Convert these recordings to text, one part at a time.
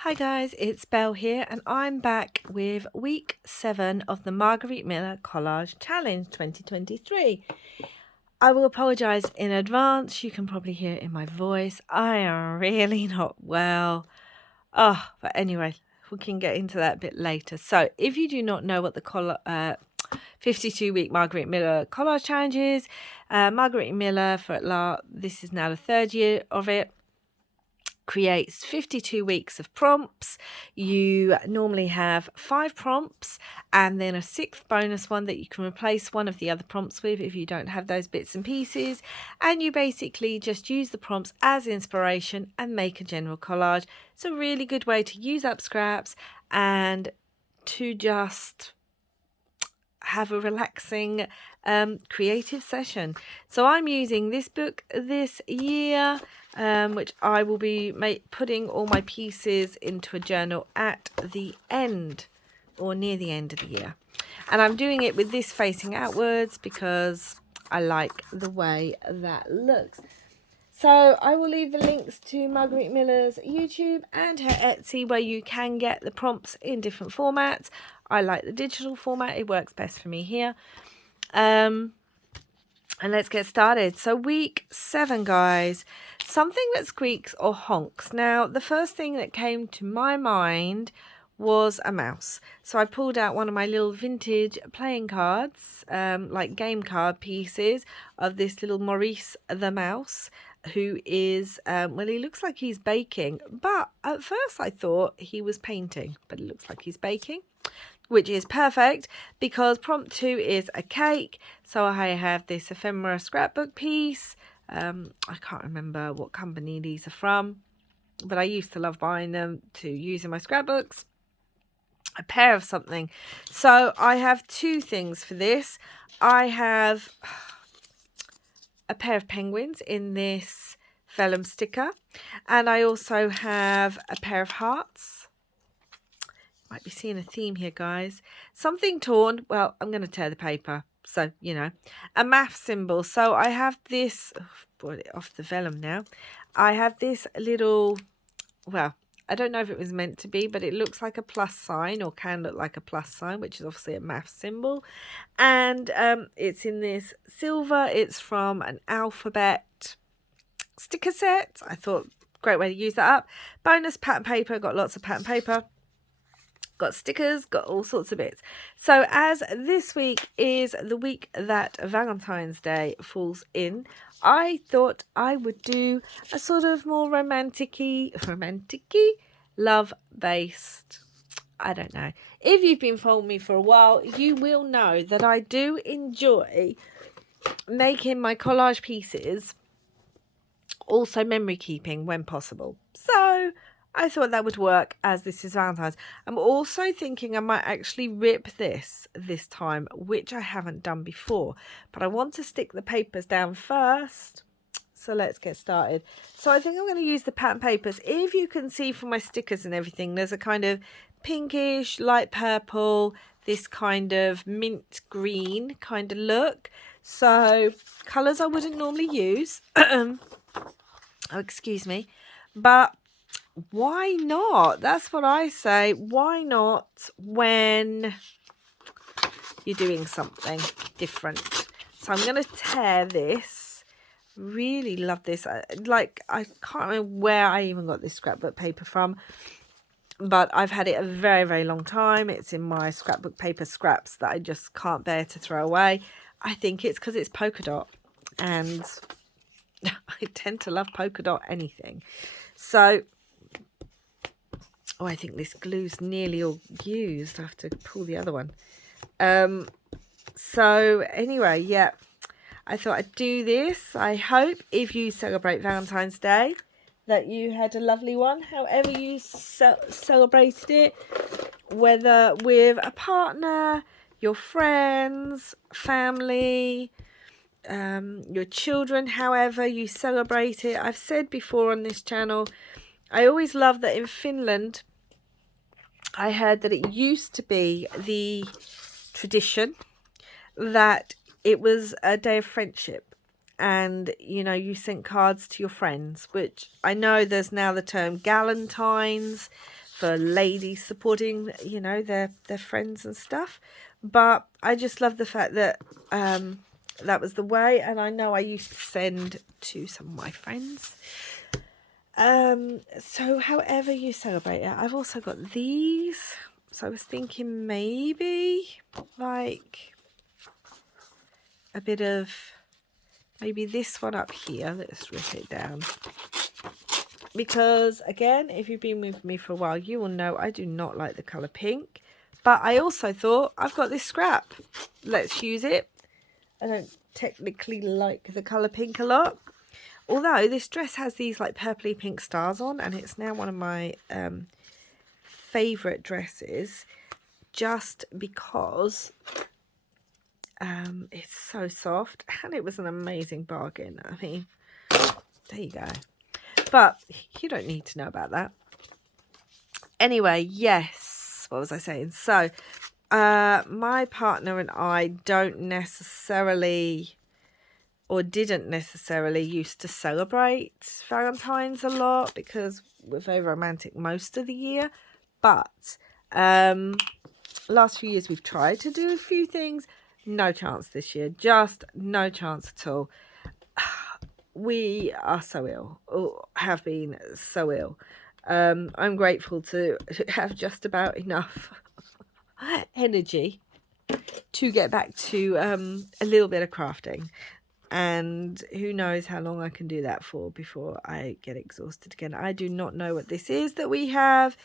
Hi guys, it's Belle here and I'm back with week 7 of the Margarete Miller Collage Challenge 2023. I will apologise in advance, you can probably hear it in my voice. I am really not well. But anyway, we can get into that a bit later. So if you do not know what the 52-week Margarete Miller Collage Challenge is, Margarete Miller, this is now the third year of it, creates 52 weeks of prompts. You normally have 5 prompts and then a 6th bonus one that you can replace one of the other prompts with if you don't have those bits and pieces, and you basically just use the prompts as inspiration and make a general collage. It's a really good way to use up scraps and to just have a relaxing creative session. So I'm using this book this year, which I will be putting all my pieces into a journal at the end or near the end of the year. And I'm doing it with this facing outwards because I like the way that looks. So I will leave the links to Margarete Miller's YouTube and her Etsy where you can get the prompts in different formats. I like the digital format. It works best for me here. And let's get started. So week 7, guys. Something that squeaks or honks. Now, the first thing that came to my mind was a mouse. So I pulled out one of my little vintage playing cards, like game card pieces of this little Maurice the mouse, who is, well, he looks like he's baking, but at first I thought he was painting, but it looks like he's baking, which is perfect because prompt 2 is a cake. So I have this ephemera scrapbook piece. I can't remember what company these are from, but I used to love buying them to use in my scrapbooks. A pair of something. So I have 2 things for this. I have a pair of penguins in this vellum sticker, and I also have a pair of hearts. Might be seeing a theme here, guys. Something torn. Well, I'm going to tear the paper, so you know. A math symbol. So I have this, brought it off the vellum now. I have this little, well, I don't know if it was meant to be, but it looks like a plus sign, or can look like a plus sign, which is obviously a math symbol. And it's in this silver. It's from an alphabet sticker set. I thought, great way to use that up. Bonus pattern paper. Got lots of pattern paper. Got stickers, got all sorts of bits. So as this week is the week that Valentine's Day falls in, I thought I would do a sort of more romantic-y, love-based, I don't know. If you've been following me for a while, you will know that I do enjoy making my collage pieces also memory keeping when possible. So I thought that would work as this is Valentine's. I'm also thinking I might actually rip this time, which I haven't done before. But I want to stick the papers down first. So let's get started. So I think I'm going to use the pattern papers. If you can see from my stickers and everything, there's a kind of pinkish, light purple, this kind of mint green kind of look. So colours I wouldn't normally use. Oh, excuse me. But why not? That's what I say. Why not when you're doing something different? So I'm going to tear this. Really love this. I can't remember where I even got this scrapbook paper from, but I've had it a very, very long time. It's in my scrapbook paper scraps that I just can't bear to throw away. I think it's because it's polka dot, and I tend to love polka dot anything. So, oh, I think this glue's nearly all used. I have to pull the other one. So anyway, yeah, I thought I'd do this. I hope if you celebrate Valentine's Day that you had a lovely one, however you celebrated it, whether with a partner, your friends, family, your children, however you celebrate it. I've said before on this channel, I always love that in Finland, I heard that it used to be the tradition that it was a day of friendship, and you know, you sent cards to your friends, which I know there's now the term Valentines for ladies supporting, you know, their friends and stuff. But I just love the fact that that was the way, and I know I used to send to some of my friends. So however you celebrate it, I've also got these. So I was thinking maybe like a bit of maybe this one up here. Let's rip it down. Because again, if you've been with me for a while, you will know I do not like the colour pink. But I also thought, I've got this scrap. Let's use it. I don't technically like the colour pink a lot. Although this dress has these like purpley pink stars on, and it's now one of my favourite dresses, just because it's so soft, and it was an amazing bargain. I mean, there you go. But you don't need to know about that. Anyway, yes, what was I saying? So my partner and I don't necessarily, or didn't necessarily, used to celebrate Valentine's a lot because we're very romantic most of the year. But last few years we've tried to do a few things. No chance this year. Just no chance at all. We are so ill, or have been so ill. I'm grateful to have just about enough energy to get back to a little bit of crafting. And who knows how long I can do that for before I get exhausted again. I do not know what this is that we have.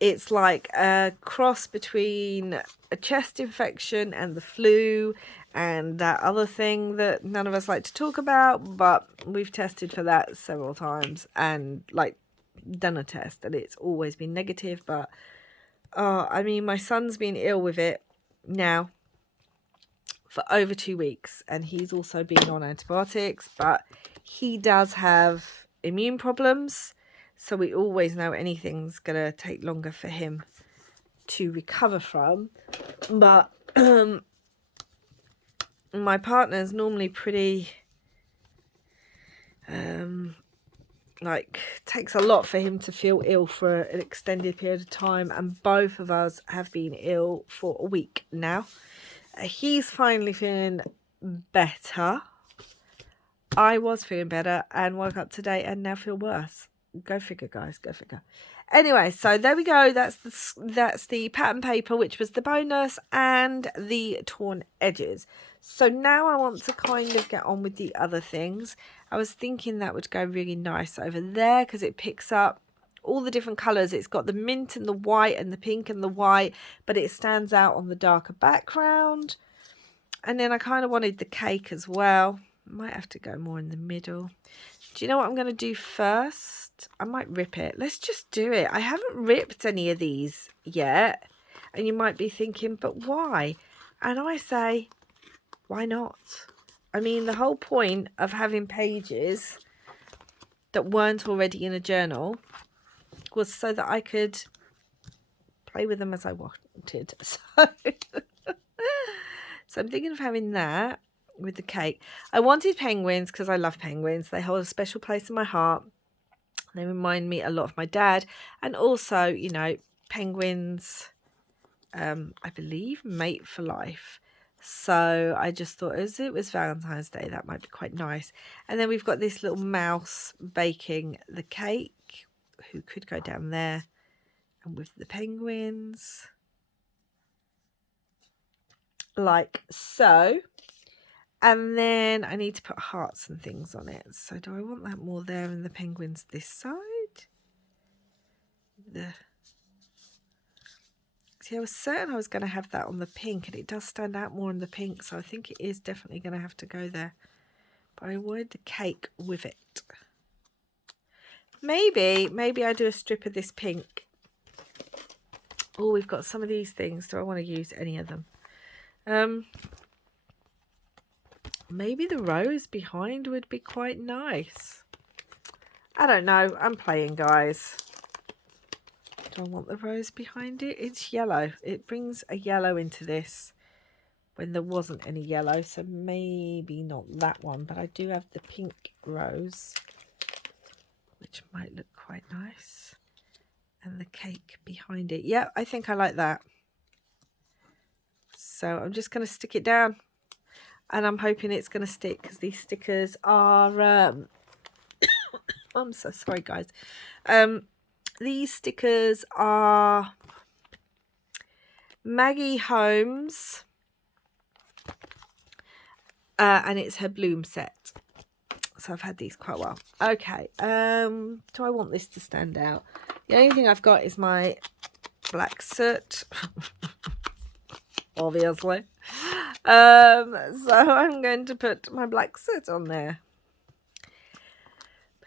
It's like a cross between a chest infection and the flu and that other thing that none of us like to talk about, but we've tested for that several times and like done a test, and it's always been negative. But I mean, my son's been ill with it now for over 2 weeks, and he's also been on antibiotics, but he does have immune problems, so we always know anything's gonna take longer for him to recover from. But my partner's normally pretty like, takes a lot for him to feel ill for an extended period of time, and both of us have been ill for a week now. He's finally feeling better. I was feeling better and woke up today and now feel worse. Go figure, guys, go figure. Anyway, so there we go. That's the pattern paper, which was the bonus, and the torn edges. So now I want to kind of get on with the other things. I was thinking that would go really nice over there because it picks up all the different colours. It's got the mint and the white and the pink and the white, but it stands out on the darker background. And then I kind of wanted the cake as well. Might have to go more in the middle. Do you know what I'm going to do first? I might rip it. Let's just do it. I haven't ripped any of these yet. And you might be thinking, but why? And I say, why not? I mean, the whole point of having pages that weren't already in a journal was so that I could play with them as I wanted. So I'm thinking of having that with the cake. I wanted penguins because I love penguins. They hold a special place in my heart. They remind me a lot of my dad. And also, you know, penguins, I believe, mate for life. So I just thought, as it was Valentine's Day, that might be quite nice. And then we've got this little mouse baking the cake, who could go down there. And with the penguins, like so. And then I need to put hearts and things on it. So do I want that more there and the penguins this side? See, I was certain I was going to have that on the pink, and it does stand out more in the pink, so I think it is definitely going to have to go there. But I wanted the cake with it. Maybe I do a strip of this pink. Oh, we've got some of these things. Do I want to use any of them? Maybe the rose behind would be quite nice. I don't know. I'm playing, guys. Do I want the rose behind it? It's yellow. It brings a yellow into this when there wasn't any yellow. So maybe not that one. But I do have the pink rose, which might look quite nice. and the cake behind it. Yeah, I think I like that. So I'm just going to stick it down, and I'm hoping it's going to stick because these stickers are I'm so sorry, guys. These stickers are Maggie Holmes, and it's her bloom set. So I've had these quite a while. Okay, do I want this to stand out? The only thing I've got is my black soot, obviously. So I'm going to put my black soot on there.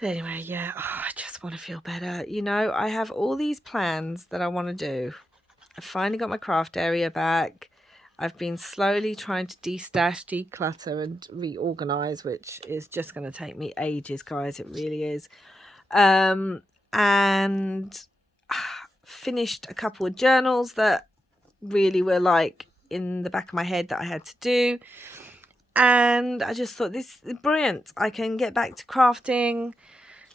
But anyway, yeah, I just want to feel better. You know, I have all these plans that I want to do. I finally got my craft area back. I've been slowly trying to de-stash, declutter and reorganize, which is just going to take me ages, guys. It really is. And finished a couple of journals that really were like in the back of my head that I had to do. And I just thought, this is brilliant. I can get back to crafting,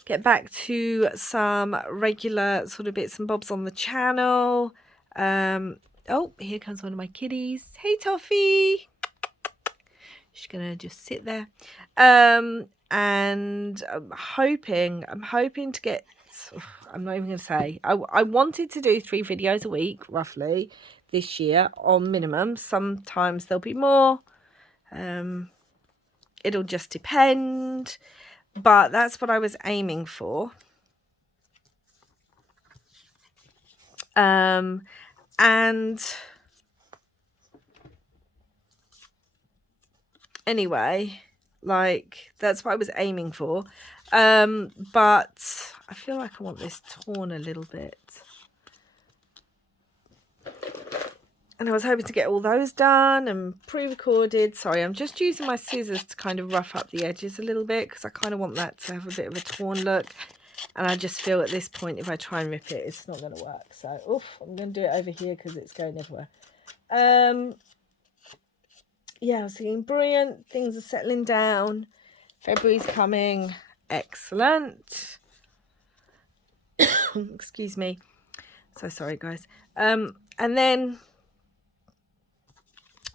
get back to some regular sort of bits and bobs on the channel. Oh, here comes one of my kitties. Hey, Toffee. She's gonna just sit there. And I'm hoping to get, I'm not even gonna say, I wanted to do 3 videos a week roughly this year on minimum. Sometimes there'll be more. It'll just depend, but that's what I was aiming for. And anyway, like, that's what I was aiming for. But I feel like I want this torn a little bit. And I was hoping to get all those done and pre-recorded. Sorry, I'm just using my scissors to kind of rough up the edges a little bit because I kind of want that to have a bit of a torn look. And I just feel at this point, if I try and rip it, it's not going to work. So, I'm going to do it over here because it's going everywhere. Yeah, I was thinking, brilliant. Things are settling down. February's coming. Excellent. Excuse me. So sorry, guys. And then,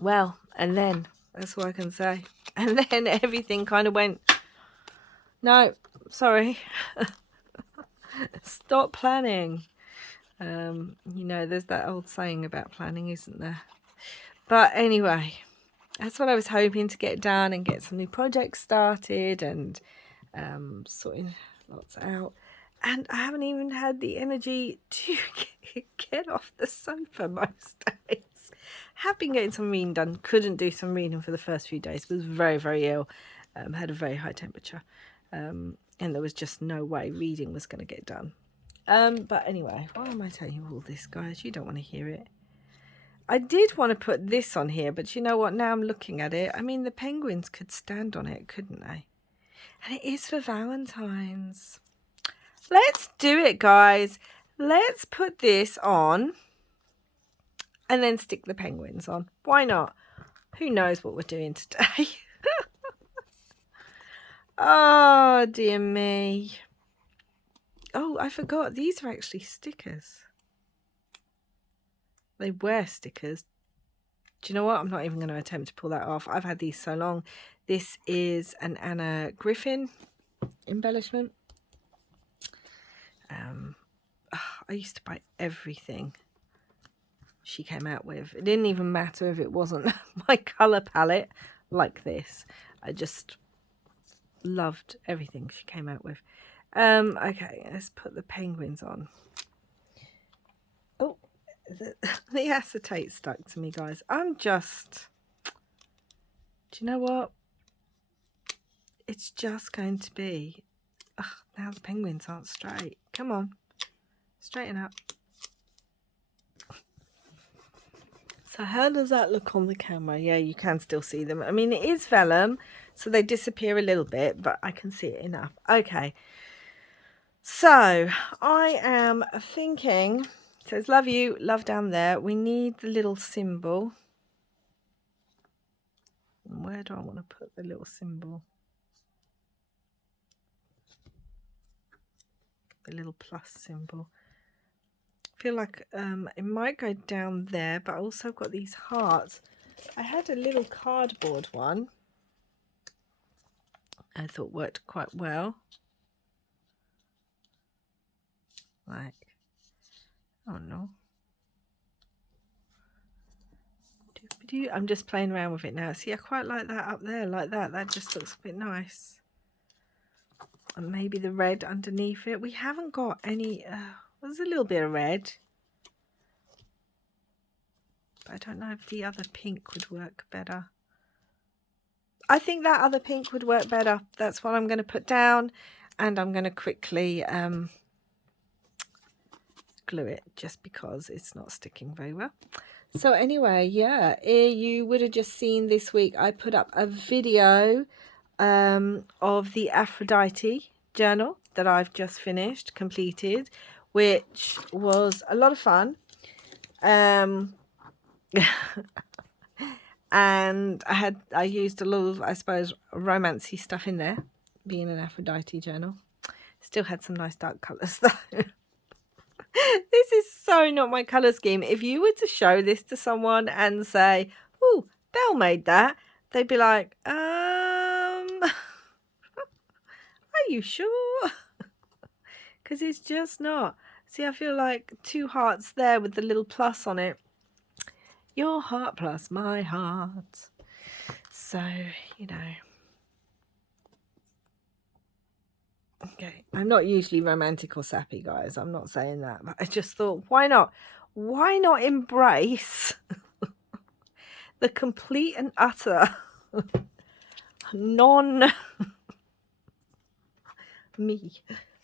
well, and then, that's all I can say. And then everything kind of went, no, sorry. Stop planning. You know, there's that old saying about planning, isn't there? But anyway, that's what I was hoping to get done and get some new projects started and sorting lots out. And I haven't even had the energy to get off the sofa most days. Have been getting some reading done. Couldn't do some reading for the first few days. Was very, very ill. Had a very high temperature. And there was just no way reading was going to get done. But anyway, why am I telling you all this, guys? You don't want to hear it. I did want to put this on here, but you know what? Now I'm looking at it. I mean, the penguins could stand on it, couldn't they? And it is for Valentine's. Let's do it, guys. Let's put this on and then stick the penguins on. Why not? Who knows what we're doing today? Oh, dear me. Oh, I forgot. These are actually stickers. They were stickers. Do you know what? I'm not even going to attempt to pull that off. I've had these so long. This is an Anna Griffin embellishment. I used to buy everything she came out with. It didn't even matter if it wasn't my colour palette like this. I just loved everything she came out with. Okay, let's put the penguins on. Oh, the acetate stuck to me, guys. I'm just... Do you know what? It's just going to be... Ugh, now the penguins aren't straight. Come on. Straighten up. So how does that look on the camera? Yeah, you can still see them. I mean, it is vellum, so they disappear a little bit, but I can see it enough. Okay. So I am thinking, it says love you, love down there. We need the little symbol. Where do I want to put the little symbol? The little plus symbol. feel like it might go down there, but I also got these hearts. I had a little cardboard one I thought worked quite well. Like, oh no. I'm just playing around with it now. See, I quite like that up there, like that. That just looks a bit nice. And maybe the red underneath it. We haven't got any... there's a little bit of red. But I don't know if the other pink would work better. I think that other pink would work better. That's what I'm going to put down. And I'm going to quickly glue it just because it's not sticking very well. So anyway, yeah, you would have just seen this week I put up a video of the Aphrodite journal that I've just finished, completed, which was a lot of fun. And I used a lot of, I suppose, romancy stuff in there, being an Aphrodite journal. Still had some nice dark colours though. This is so not my colour scheme. If you were to show this to someone and say, oh, Belle made that, they'd be like, are you sure? Because it's just not. See, I feel like 2 hearts there with the little plus on it. Your heart plus my heart. So, you know. Okay, I'm not usually romantic or sappy, guys. I'm not saying that. But I just thought, why not? Why not embrace the complete and utter non-me?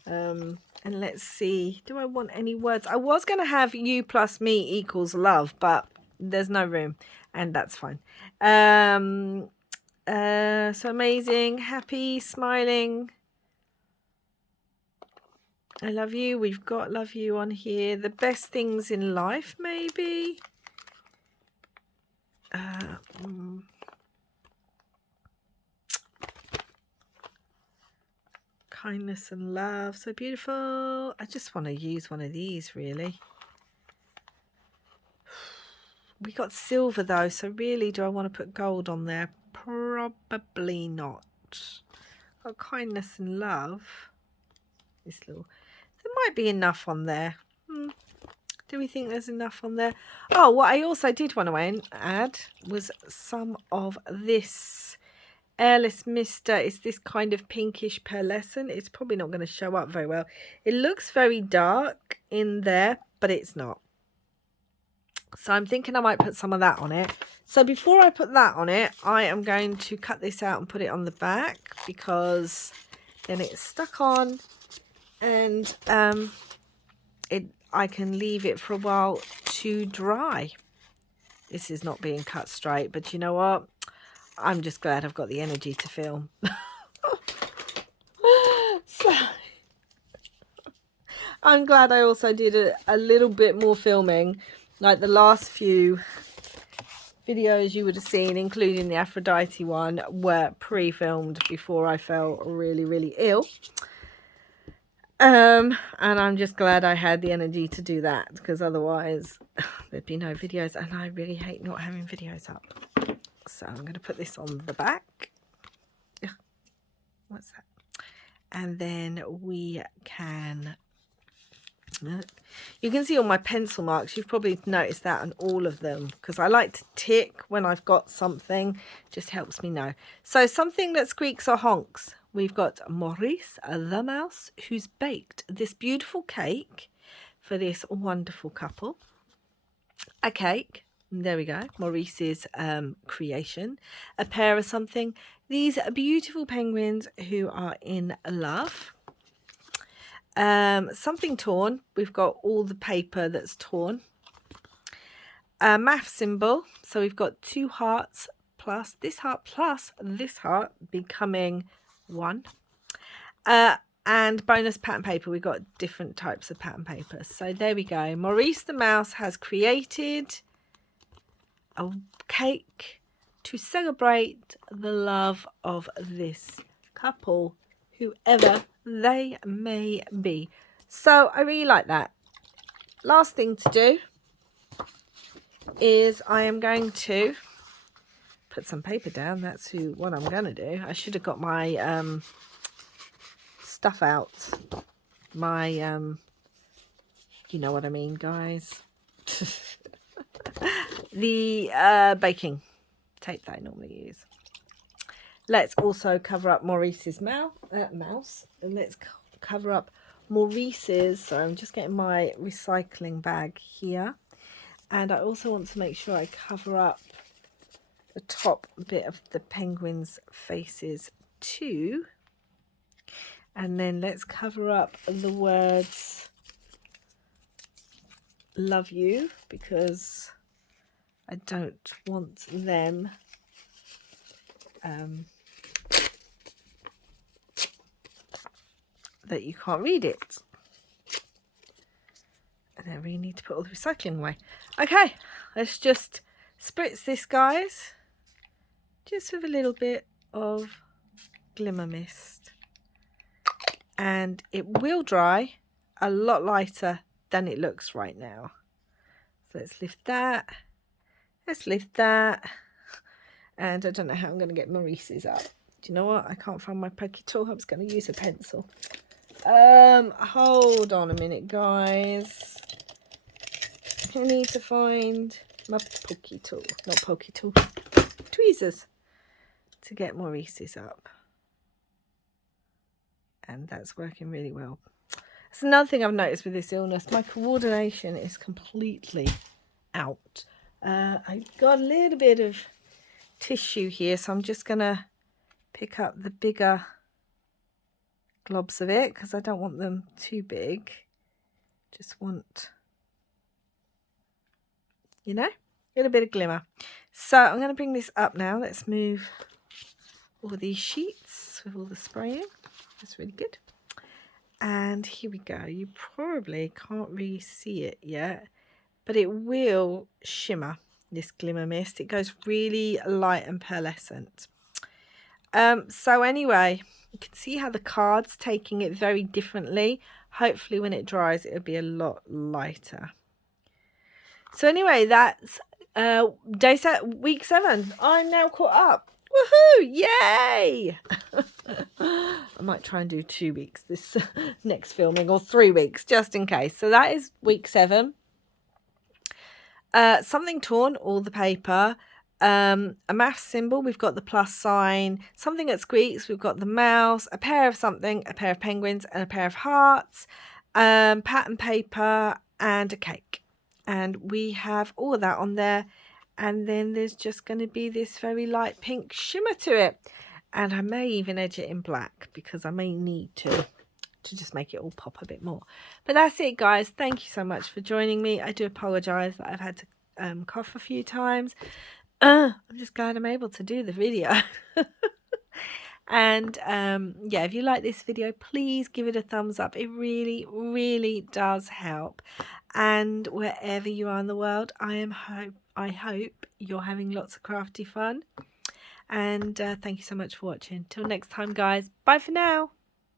And let's see. Do I want any words? I was going to have you plus me equals love, but there's no room. And that's fine. So amazing. Happy, smiling. I love you. We've got love you on here. The best things in life, maybe. Kindness and love. So beautiful. I just want to use one of these, really. We got silver, though. So really, do I want to put gold on there? Probably not. Got kindness and love. This little... There might be enough on there. Do we think there's enough on there? Oh, what I also did want to add was some of this Airless Mister. It's this kind of pinkish pearlescent. It's probably not going to show up very well. It looks very dark in there, but it's not. So I'm thinking I might put some of that on it. So before I put that on it, I am going to cut this out and put it on the back because then it's stuck on. And I can leave it for a while to dry. This is not being cut straight, but you know what? I'm just glad I've got the energy to film. So I'm glad I also did a little bit more filming. Like the last few videos you would have seen, including the Aphrodite one, were pre-filmed before I felt really, really ill. And I'm just glad I had the energy to do that, because otherwise there'd be no videos, and I really hate not having videos up. So I'm going to put this on the back. What's that? And then we can... You can see all my pencil marks. You've probably noticed that on all of them, because I like to tick when I've got something. Just helps me know. So something that squeaks or honks. We've got Maurice the mouse, who's baked this beautiful cake for this wonderful couple. A cake. There we go. Maurice's creation. A pair of something. These beautiful penguins who are in love. Something torn. We've got all the paper that's torn. A math symbol. So we've got 2 hearts plus this heart becoming 1. And bonus pattern paper. We've got different types of pattern paper. So there we go. Maurice the mouse has created a cake to celebrate the love of this couple, whoever they may be. So I really like that. last thing to do is I am going to put some paper down. That's what I'm going to do. I should have got my stuff out. My, you know what I mean, guys. The baking tape that I normally use. Let's also cover up Maurice's mouse. And let's cover up Maurice's. So I'm just getting my recycling bag here. And I also want to make sure I cover up the top bit of the penguin's faces too. And then let's cover up the words love you, because I don't want them that you can't read it. And then we need to put all the recycling away. Okay, let's just spritz this, guys, just with a little bit of glimmer mist. And it will dry a lot lighter than it looks right now. So let's lift that. Let's lift that. And I don't know how I'm going to get Maurice's up. Do you know what? I can't find my pokey tool. I was going to use a pencil. Hold on a minute, guys. I need to find my pokey tool. Not pokey tool. Tweezers. To get Maurice's up. And that's working really well. That's another thing I've noticed with this illness. My coordination is completely out. I've got a little bit of tissue here, so I'm just going to pick up the bigger globs of it because I don't want them too big. Just want, you know, a little bit of glimmer. So I'm going to bring this up now. Let's move all these sheets with all the spraying. That's really good. And here we go. You probably can't really see it yet, but it will shimmer, this glimmer mist. It goes really light and pearlescent. So anyway, you can see how the card's taking it very differently. Hopefully when it dries, it'll be a lot lighter. So anyway, that's week 7. I'm now caught up. Woohoo! Yay! I might try and do 2 weeks this next filming, or 3 weeks, just in case. So that is week 7. Something torn, all the paper. A math symbol, we've got the plus sign. Something that squeaks, we've got the mouse. A pair of something, a pair of penguins, and a pair of hearts. Pattern paper, and a cake. And we have all of that on there. And then there's just going to be this very light pink shimmer to it. And I may even edge it in black because I may need to just make it all pop a bit more. But that's it, guys. Thank you so much for joining me. I do apologise that I've had to cough a few times. I'm just glad I'm able to do the video. And yeah, if you like this video, please give it a thumbs up. It really, really does help. And wherever you are in the world, I hope you're having lots of crafty fun. And thank you so much for watching. Till next time, guys. Bye for now.